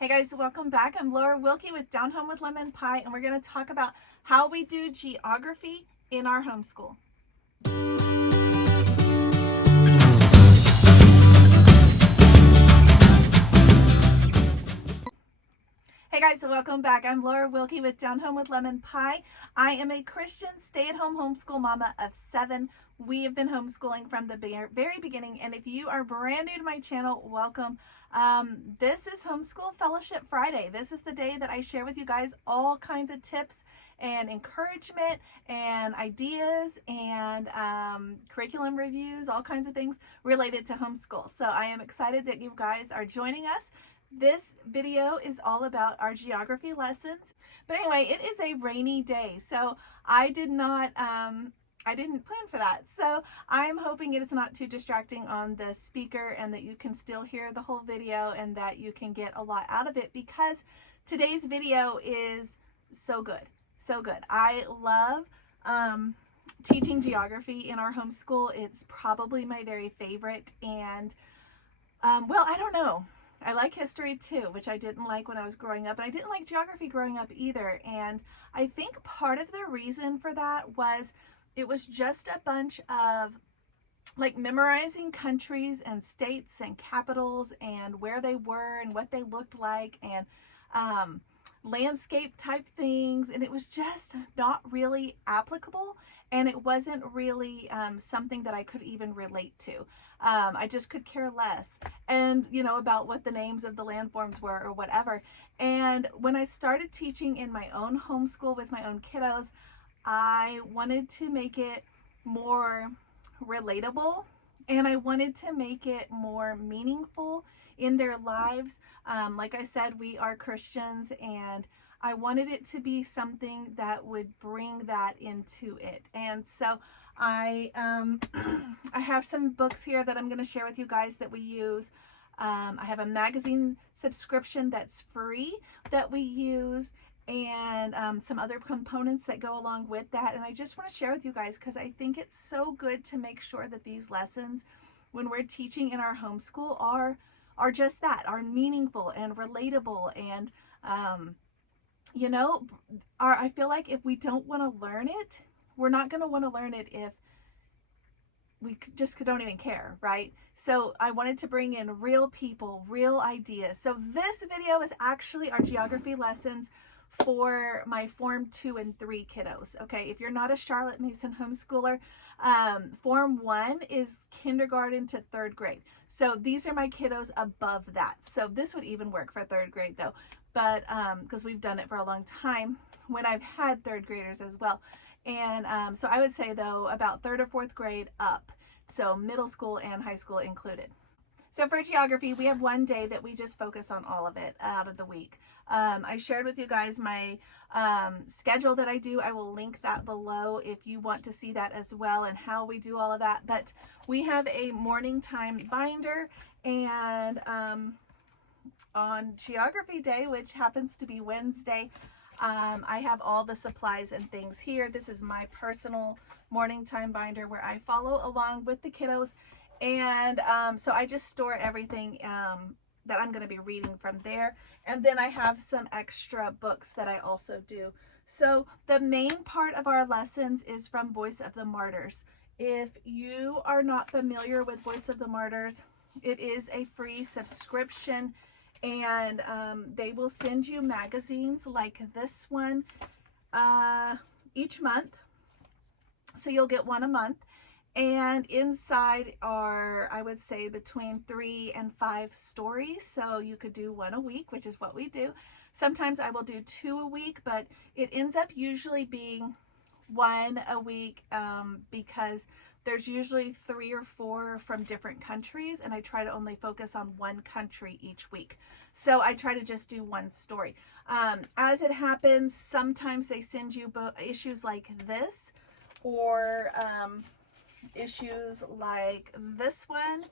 Hey guys, welcome back. I'm Laura Wilkie with Down Home with Lemon Pie, and we're going to talk about how we do geography in our homeschool. Hey guys, welcome back. I'm Laura Wilkie with Down Home with Lemon Pie. I am a Christian stay-at-home homeschool mama of 7. We have been homeschooling from the very beginning, and if you are brand new to my channel, welcome. This is Homeschool Fellowship Friday. This is the day that I share with you guys all kinds of tips and encouragement and ideas and curriculum reviews, all kinds of things related to homeschool. So I am excited that you guys are joining us. This video is all about our geography lessons. But anyway, it is a rainy day, so I didn't plan for that. So I'm hoping it is not too distracting on the speaker and that you can still hear the whole video and that you can get a lot out of it, because today's video is so good. So good. I love teaching geography in our homeschool. It's probably my very favorite. And well, I don't know. I like history too, which I didn't like when I was growing up, and I didn't like geography growing up either. And I think part of the reason for that was it was just a bunch of like memorizing countries and states and capitals and where they were and what they looked like and landscape type things, and it was just not really applicable, and it wasn't really something that I could even relate to. I just could care less, and about what the names of the landforms were or whatever. And when I started teaching in my own homeschool with my own kiddos, I wanted to make it more relatable, and I wanted to make it more meaningful in their lives. Like I said, we are Christians, and I wanted it to be something that would bring that into it. And so I have some books here that I'm going to share with you guys that we use. I have a magazine subscription that's free that we use, and some other components that go along with that. And I just want to share with you guys because I think it's so good to make sure that these lessons, when we're teaching in our homeschool, are just that, are meaningful and relatable. And I feel like if we don't want to learn it, we're not going to want to learn it if we just don't even care, right? So I wanted to bring in real people, real ideas. So this video is actually our geography lessons for my Form 2 and 3 kiddos. Okay, if you're not a Charlotte Mason homeschooler, Form 1 is kindergarten to 3rd grade. So these are my kiddos above that. So this would even work for 3rd grade though, but because we've done it for a long time when I've had 3rd graders as well. And so I would say though about 3rd or 4th grade up, so middle school and high school included. So for geography, we have one day that we just focus on all of it out of the week. I shared with you guys my schedule that I do. I will link that below if you want to see that as well and how we do all of that. But we have a morning time binder, and on geography day, which happens to be Wednesday, I have all the supplies and things here. This is my personal morning time binder where I follow along with the kiddos. And so I just store everything that I'm going to be reading from there. And then I have some extra books that I also do. So the main part of our lessons is from Voice of the Martyrs. If you are not familiar with Voice of the Martyrs, it is a free subscription, and they will send you magazines like this one each month. So you'll get one a month. And inside are, I would say, between 3 and 5 stories. So you could do one a week, which is what we do. Sometimes I will do 2 a week, but it ends up usually being 1 a week because there's usually 3 or 4 from different countries, and I try to only focus on one country each week. So I try to just do 1 story. As it happens, sometimes they send you issues like this, or issues like this one,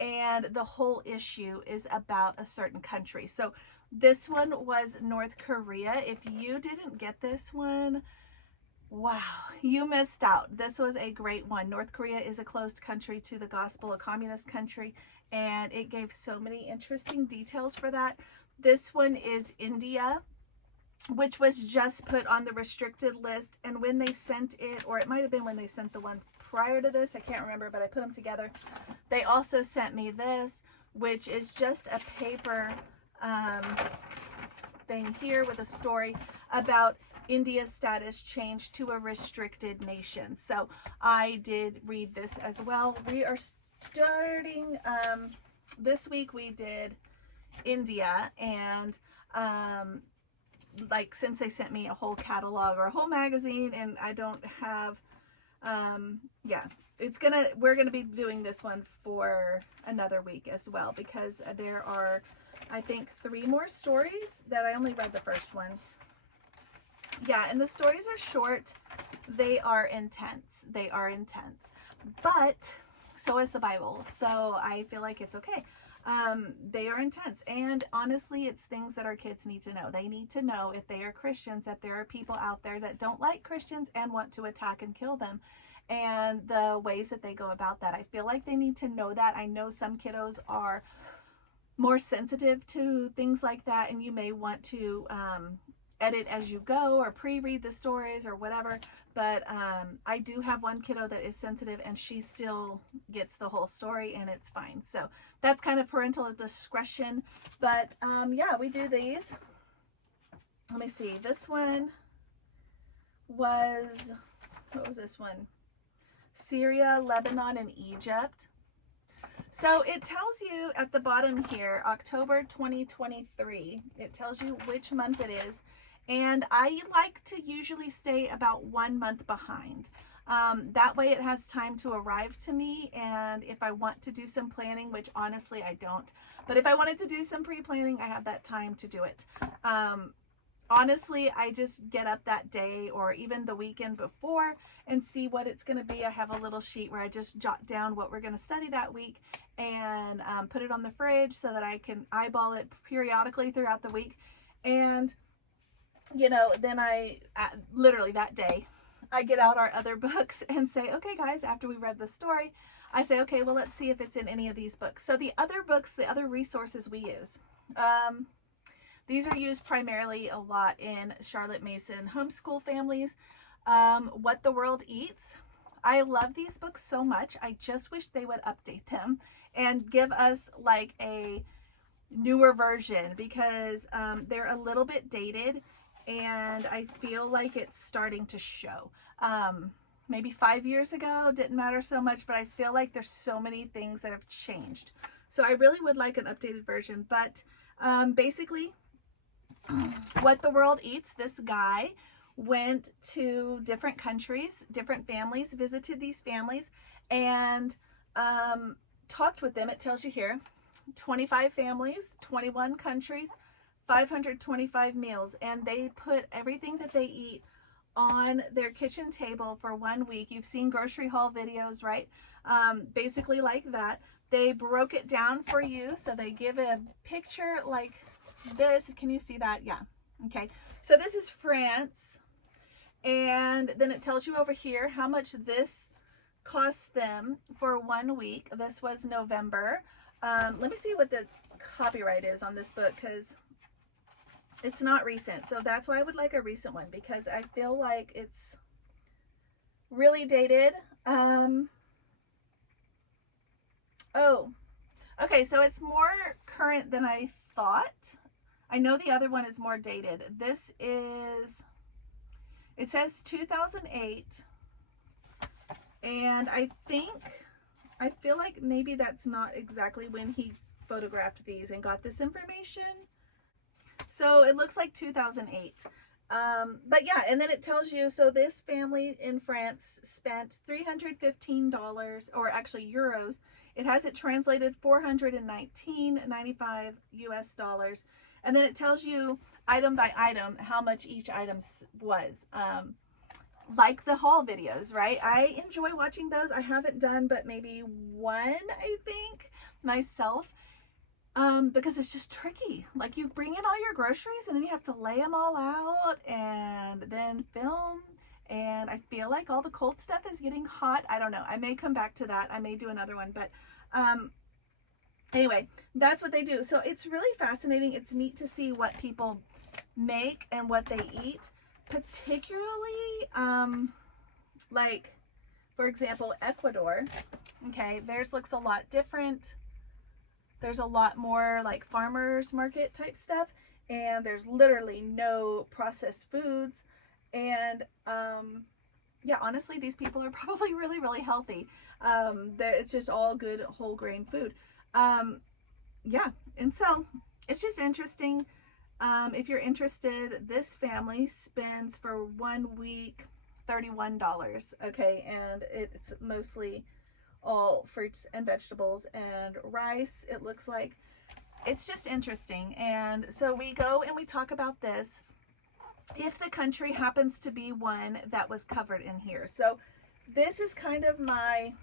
and the whole issue is about a certain country. So this one was North Korea. If you didn't get this one, wow, you missed out. This was a great one. North Korea is a closed country to the gospel, a communist country, and it gave so many interesting details for that. This one is India, which was just put on the restricted list. And when they sent it, or it might have been when they sent the one prior to this, I can't remember, but I put them together. They also sent me this, which is just a paper thing here with a story about India's status changed to a restricted nation. So I did read this as well. We are starting, this week we did India, and like, since they sent me a whole catalog or a whole magazine, and I don't have, yeah, we're gonna be doing this one for another week as well, because there are, I think, 3 more stories that I only read the first one. Yeah, and the stories are short. They are intense. They are intense. But so is the Bible. So I feel like it's okay. They are intense. And honestly, it's things that our kids need to know. They need to know, if they are Christians, that there are people out there that don't like Christians and want to attack and kill them. And the ways that they go about that. I feel like they need to know that. I know some kiddos are more sensitive to things like that, and you may want to edit as you go or pre-read the stories or whatever, but I do have one kiddo that is sensitive, and she still gets the whole story, and it's fine. So that's kind of parental discretion. But yeah, we do these. Let me see, this one was, what was this one? Syria, Lebanon, and Egypt. So it tells you at the bottom here, October 2023, it tells you which month it is. And I like to usually stay about 1 month behind. That way it has time to arrive to me. And if I want to do some planning, which honestly I don't, but if I wanted to do some pre-planning, I have that time to do it. Honestly, I just get up that day or even the weekend before and see what it's going to be. I have a little sheet where I just jot down what we're going to study that week and put it on the fridge so that I can eyeball it periodically throughout the week. And, you know, then literally that day, I get out our other books and say, okay, guys, after we read the story, I say, okay, well, let's see if it's in any of these books. So the other books, the other resources we use, these are used primarily a lot in Charlotte Mason homeschool families. What the World Eats. I love these books so much. I just wish they would update them and give us like a newer version, because they're a little bit dated, and I feel like it's starting to show. Maybe 5 years ago didn't matter so much, but I feel like there's so many things that have changed. So I really would like an updated version. But basically, What the World Eats, this guy went to different countries, different families, visited these families, and talked with them. It tells you here, 25 families, 21 countries, 525 meals, and they put everything that they eat on their kitchen table for 1 week. You've seen grocery haul videos, right? Basically like that. They broke it down for you, so they give a picture like this. Can you see that? Yeah. Okay. So this is France, and then it tells you over here how much this costs them for 1 week. This was November. Let me see what the copyright is on this book, because it's not recent. So that's why I would like a recent one, because I feel like it's really dated. Oh, okay. So it's more current than I thought. I know the other one is more dated. This is, it says 2008. And I feel like maybe that's not exactly when he photographed these and got this information. So it looks like 2008. But yeah, and then it tells you, so this family in France spent $315, or actually euros. It has it translated $419.95 US dollars. And then it tells you item by item how much each item was. Like the haul videos, right? I enjoy watching those. I haven't done but maybe one, I think, myself. Because it's just tricky. Like, you bring in all your groceries and then you have to lay them all out and then film. And I feel like all the cold stuff is getting hot. I don't know. I may come back to that. I may do another one. But Anyway, that's what they do. So it's really fascinating. It's neat to see what people make and what they eat, particularly like, for example, Ecuador. Okay, theirs looks a lot different. There's a lot more like farmers market type stuff, and there's literally no processed foods. And yeah, honestly, these people are probably really, really healthy. It's just all good whole grain food. Yeah, and so it's just interesting. If you're interested, this family spends for 1 week $31. Okay, and it's mostly all fruits and vegetables and rice, it looks like. It's just interesting. And so we go and we talk about this if the country happens to be one that was covered in here. So this is kind of my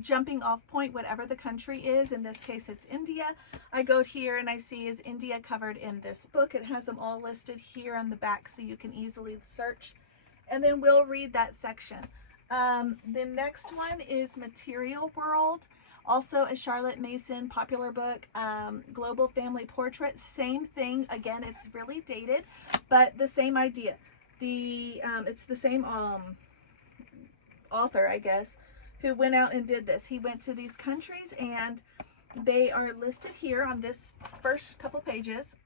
jumping off point, whatever the country is. In this case, it's India. I go here and I see, is India covered in this book? It has them all listed here on the back so you can easily search. And then we'll read that section. The next one is Material World, also a Charlotte Mason popular book. Global Family Portrait, same thing. Again, it's really dated, but the same idea. It's the same author, I guess, who went out and did this. He went to these countries, and they are listed here on this first couple pages.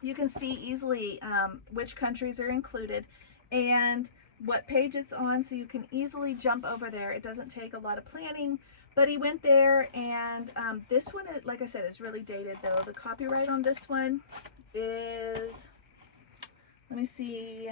You can see easily which countries are included and what page it's on, so you can easily jump over there. It doesn't take a lot of planning, but he went there, and this one, like I said, is really dated though. The copyright on this one is, let me see,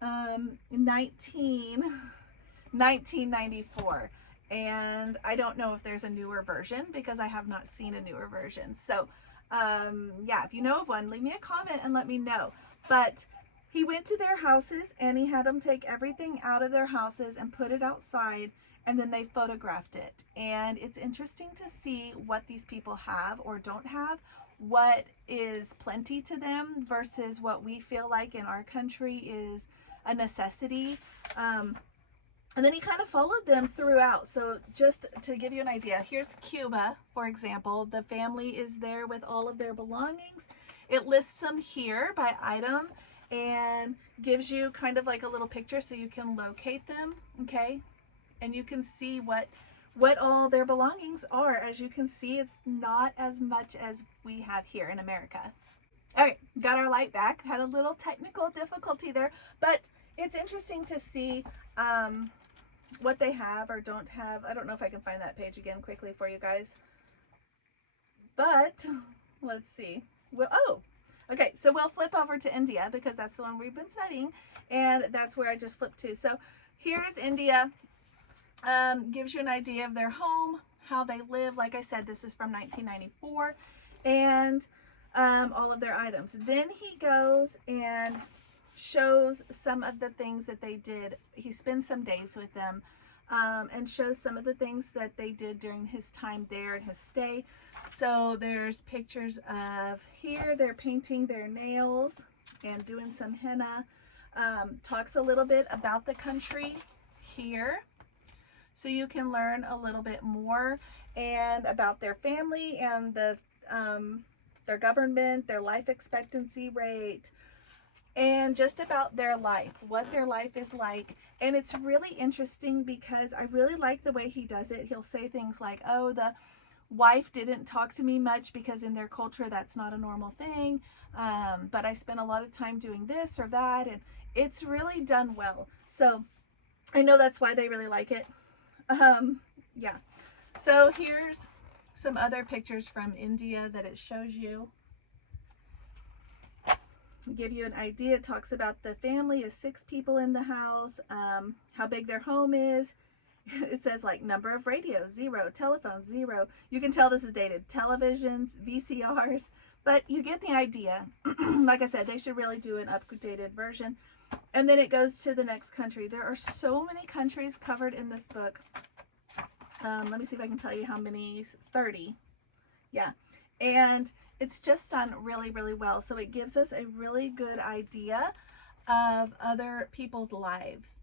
1994, and I don't know if there's a newer version because I have not seen a newer version. So yeah, if you know of one, leave me a comment and let me know. But he went to their houses and he had them take everything out of their houses and put it outside, and then they photographed it. And it's interesting to see what these people have or don't have, what is plenty to them versus what we feel like in our country is a necessity. And then he kind of followed them throughout. So just to give you an idea, here's Cuba, for example. The family is there with all of their belongings. It lists them here by item and gives you kind of like a little picture so you can locate them, okay? And you can see what all their belongings are. As you can see, it's not as much as we have here in America. All right, got our light back. Had a little technical difficulty there, but it's interesting to see what they have or don't have. I don't know if I can find that page again quickly for you guys, but let's see. Well, oh, okay, so we'll flip over to India because that's the one we've been studying, and that's where I just flipped to. So here's India. Gives you an idea of their home, how they live. Like I said, this is from 1994, and all of their items. Then he goes and shows some of the things that they did. He spends some days with them and shows some of the things that they did during his time there and his stay. So there's pictures of here, they're painting their nails and doing some henna. Talks a little bit about the country here, so you can learn a little bit more and about their family and their government, their life expectancy rate, and just about their life, what their life is like. And it's really interesting because I really like the way he does it. He'll say things like, oh, the wife didn't talk to me much because in their culture that's not a normal thing, but I spent a lot of time doing this or that, and it's really done well. So I know that's why they really like it. Yeah, so here's some other pictures from India that it shows you. Give you an idea. It talks about the family is 6 people in the house, how big their home is. It says like number of radios, 0, telephones, 0. You can tell this is dated. Televisions, VCRs, but you get the idea. Like I said, they should really do an updated version. And then it goes to the next country. There are so many countries covered in this book. Let me see if I can tell you how many. 30. Yeah. And it's just done really, really well. So it gives us a really good idea of other people's lives.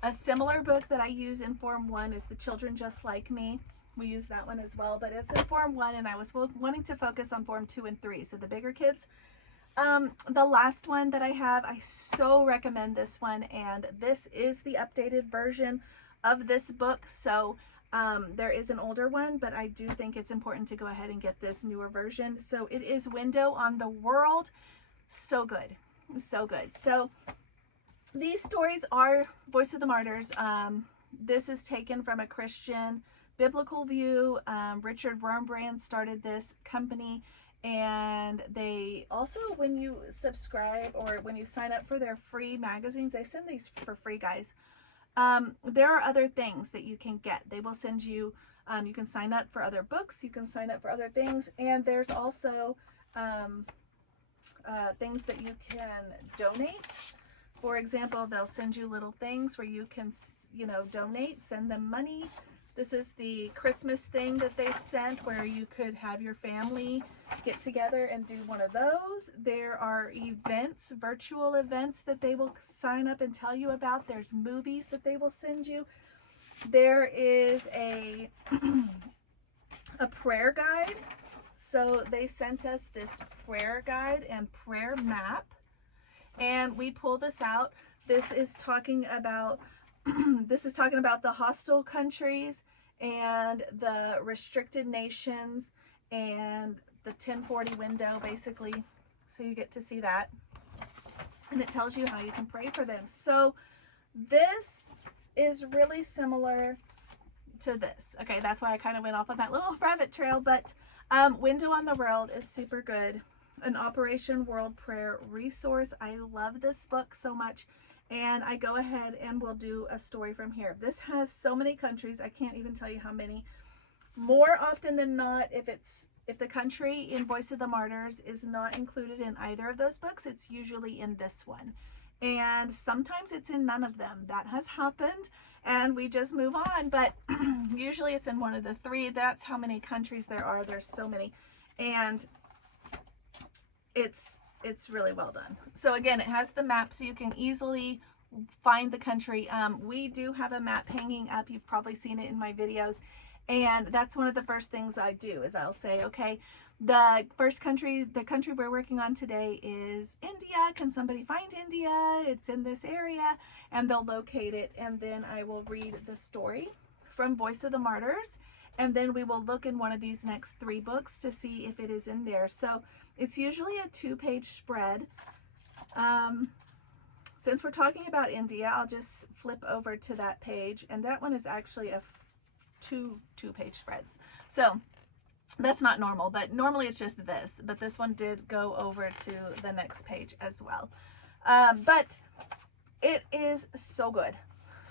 A similar book that I use in Form 1 is The Children Just Like Me. we use that one as well, but it's in Form 1, and I was wanting to focus on Form 2 and 3, so the bigger kids. The last one that I have, I so recommend this one, and this is the updated version of this book. So there is an older one, but I do think it's important to go ahead and get this newer version. So it is Window on the World. So good. So good. So these stories are Voice of the Martyrs. This is taken from a Christian biblical view. Richard Wurmbrand started this company, and they also, when you subscribe or when you sign up for their free magazines, they send these for free, guys. There are other things that you can get. They will send you, you can sign up for other books, you can sign up for other things, and there's also things that you can donate. For example, they'll send you little things where you can, donate, send them money. This is the Christmas thing that they sent where you could have your family get together and do one of those. There are events, virtual events that they will sign up and tell you about. There's movies that they will send you. There is a prayer guide. So they sent us this prayer guide and prayer map, and we pull this out. This is talking about the hostile countries and the restricted nations and the 1040 window, basically. So you get to see that. And it tells you how you can pray for them. So this is really similar to this. Okay, that's why I kind of went off on that little rabbit trail. But Window on the World is super good. An Operation World Prayer resource. I love this book so much. And I go ahead and we'll do a story from here. This has so many countries, I can't even tell you how many. More often than not, if the country in Voice of the Martyrs is not included in either of those books, it's usually in this one. And sometimes it's in none of them. That has happened, and we just move on. But usually it's in one of the three. That's how many countries there are. There's so many. And it's really well done. So again, it has the map so you can easily find the country. We do have a map hanging up. You've probably seen it in my videos. And that's one of the first things I do is I'll say, okay, the country we're working on today is India. Can somebody find India? It's in this area. And they'll locate it. And then I will read the story from Voice of the Martyrs. And then we will look in one of these next 3 books to see if it is in there. So it's usually a 2-page spread. Since we're talking about India, I'll just flip over to that page. And that one is actually a two-page spreads. So that's not normal, but normally it's just this. But this one did go over to the next page as well. But it is so good.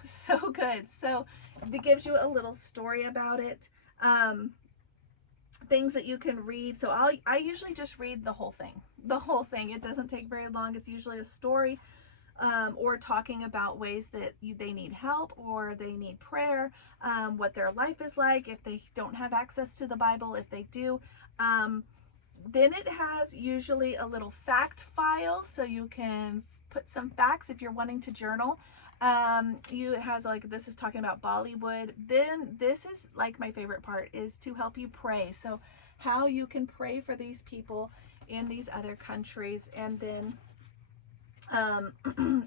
So good. So it gives you a little story about it. Things that you can read. So I usually just read the whole thing. The whole thing. It doesn't take very long. It's usually a story or talking about ways that they need help or they need prayer, what their life is like, if they don't have access to the Bible, if they do. Then it has usually a little fact file so you can put some facts if you're wanting to journal. It has like, this is talking about Bollywood. Then this is like my favorite part is to help you pray. So how you can pray for these people in these other countries. And then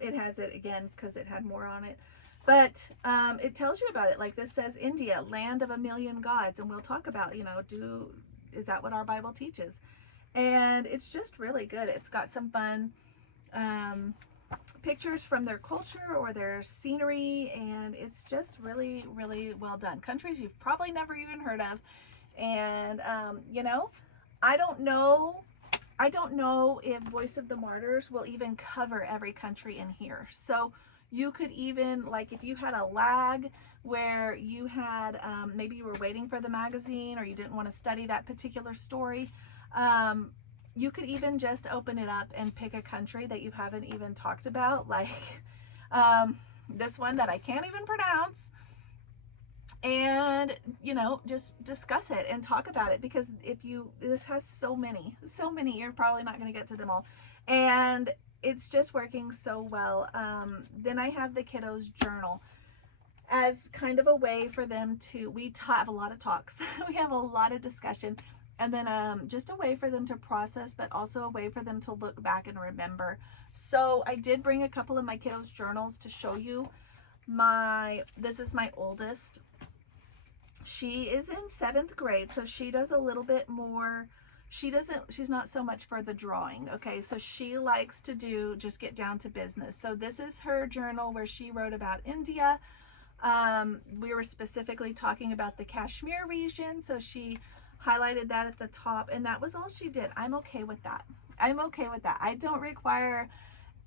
it has it again because it had more on it. But it tells you about it. Like this says India, land of a million gods. And we'll talk about, is that what our Bible teaches? And it's just really good. It's got some fun pictures from their culture or their scenery, and it's just really, really well done. Countries you've probably never even heard of. And I don't know if Voice of the Martyrs will even cover every country in here. So you could even, like, if you had a lag where you had maybe you were waiting for the magazine or you didn't want to study that particular story, you could even just open it up and pick a country that you haven't even talked about, like this one that I can't even pronounce, and just discuss it and talk about it, because this has so many, you're probably not going to get to them all, and it's just working so well. Then I have the kiddos journal, as kind of a way for them to, we have a lot of talks, we have a lot of discussion, and then just a way for them to process, but also a way for them to look back and remember. So I did bring a couple of my kiddos' journals to show you. This is my oldest. She is in 7th grade, so she does a little bit more. She's not so much for the drawing, okay? So she likes to just get down to business. So this is her journal where she wrote about India. We were specifically talking about the Kashmir region, so she highlighted that at the top, and that was all she did. I'm okay with that. I'm okay with that. I don't require,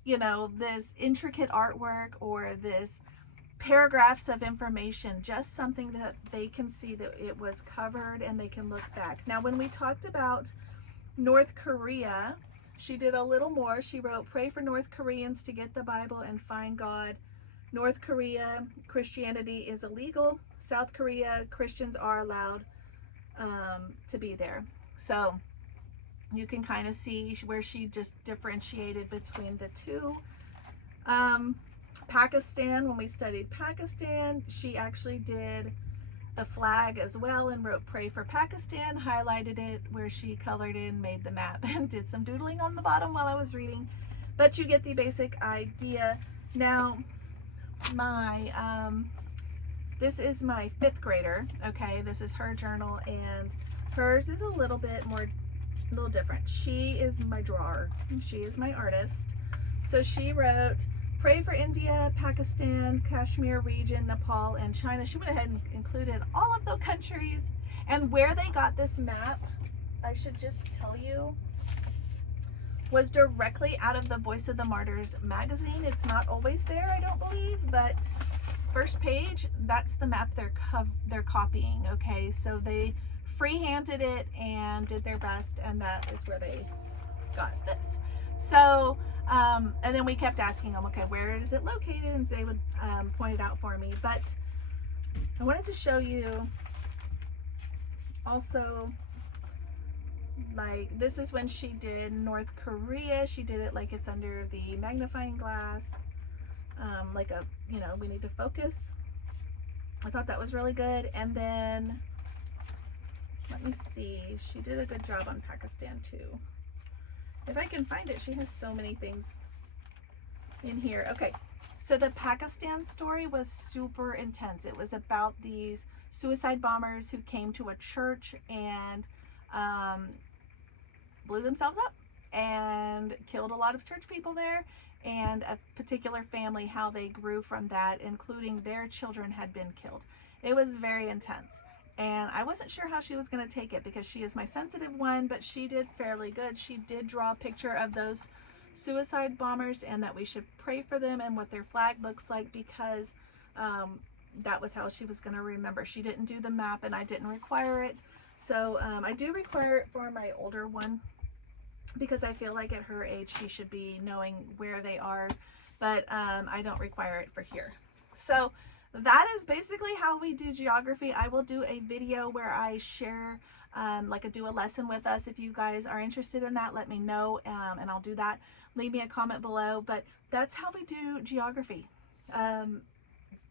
this intricate artwork or this paragraphs of information, just something that they can see that it was covered and they can look back. Now, when we talked about North Korea, she did a little more. She wrote, pray for North Koreans to get the Bible and find God. North Korea, Christianity is illegal. South Korea, Christians are allowed to be there. So you can kind of see where she just differentiated between the two. Pakistan, when we studied Pakistan, she actually did the flag as well and wrote pray for Pakistan, highlighted it where she colored in, made the map, and did some doodling on the bottom while I was reading. But you get the basic idea. Now, this is my 5th grader, okay? This is her journal, and hers is a little different. She is my drawer. She is my artist. So she wrote, pray for India, Pakistan, Kashmir region, Nepal, and China. She went ahead and included all of the countries. And where they got this map, I should just tell you, was directly out of the Voice of the Martyrs magazine. It's not always there, I don't believe, but first page, that's the map they're copying, okay? So they free-handed it and did their best, and that is where they got this. So, and then we kept asking them, okay, where is it located? And they would point it out for me. But I wanted to show you also, like, this is when she did North Korea. She did it like it's under the magnifying glass, like a, we need to focus. I thought that was really good. And then, let me see, she did a good job on Pakistan too. If I can find it, she has so many things in here. Okay, so the Pakistan story was super intense. It was about these suicide bombers who came to a church and blew themselves up and killed a lot of church people there, and a particular family, how they grew from that, including their children had been killed. It was very intense. And I wasn't sure how she was going to take it because she is my sensitive one, but she did fairly good. She did draw a picture of those suicide bombers and that we should pray for them and what their flag looks like, because that was how she was going to remember. She didn't do the map and I didn't require it. So I do require it for my older one because I feel like at her age she should be knowing where they are, but I don't require it for here. So that is basically how we do geography. I will do a video where I share, do a lesson with us. If you guys are interested in that, let me know, and I'll do that. Leave me a comment below, but that's how we do geography.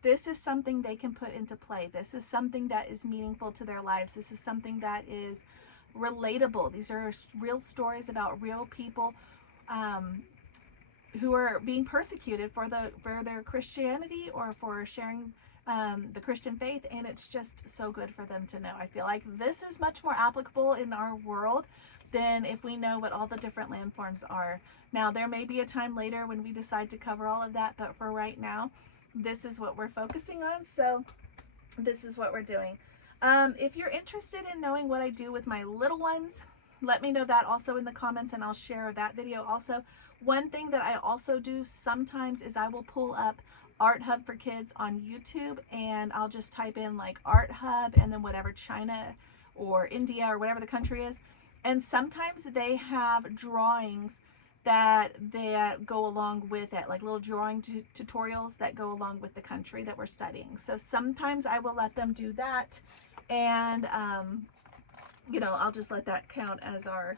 This is something they can put into play. This is something that is meaningful to their lives. This is something that is relatable. These are real stories about real people who are being persecuted for their Christianity or for sharing the Christian faith, and it's just so good for them to know. I feel like this is much more applicable in our world than if we know what all the different landforms are. Now, there may be a time later when we decide to cover all of that, but for right now, this is what we're focusing on, so this is what we're doing. If you're interested in knowing what I do with my little ones, let me know that also in the comments, and I'll share that video also. One thing that I also do sometimes is I will pull up Art Hub for Kids on YouTube, and I'll just type in like Art Hub and then whatever China or India or whatever the country is. And sometimes they have drawings that go along with it, like little drawing tutorials that go along with the country that we're studying. So sometimes I will let them do that, and I'll just let that count as our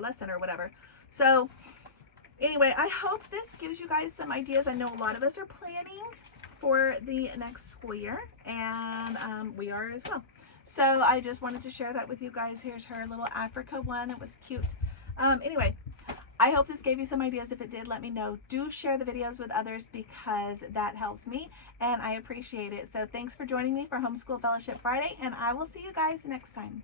lesson or whatever. So anyway, I hope this gives you guys some ideas. I know a lot of us are planning for the next school year, and we are as well. So I just wanted to share that with you guys. Here's her little Africa one. It was cute. Anyway, I hope this gave you some ideas. If it did, let me know. Do share the videos with others because that helps me and I appreciate it. So thanks for joining me for Homeschool Fellowship Friday, and I will see you guys next time.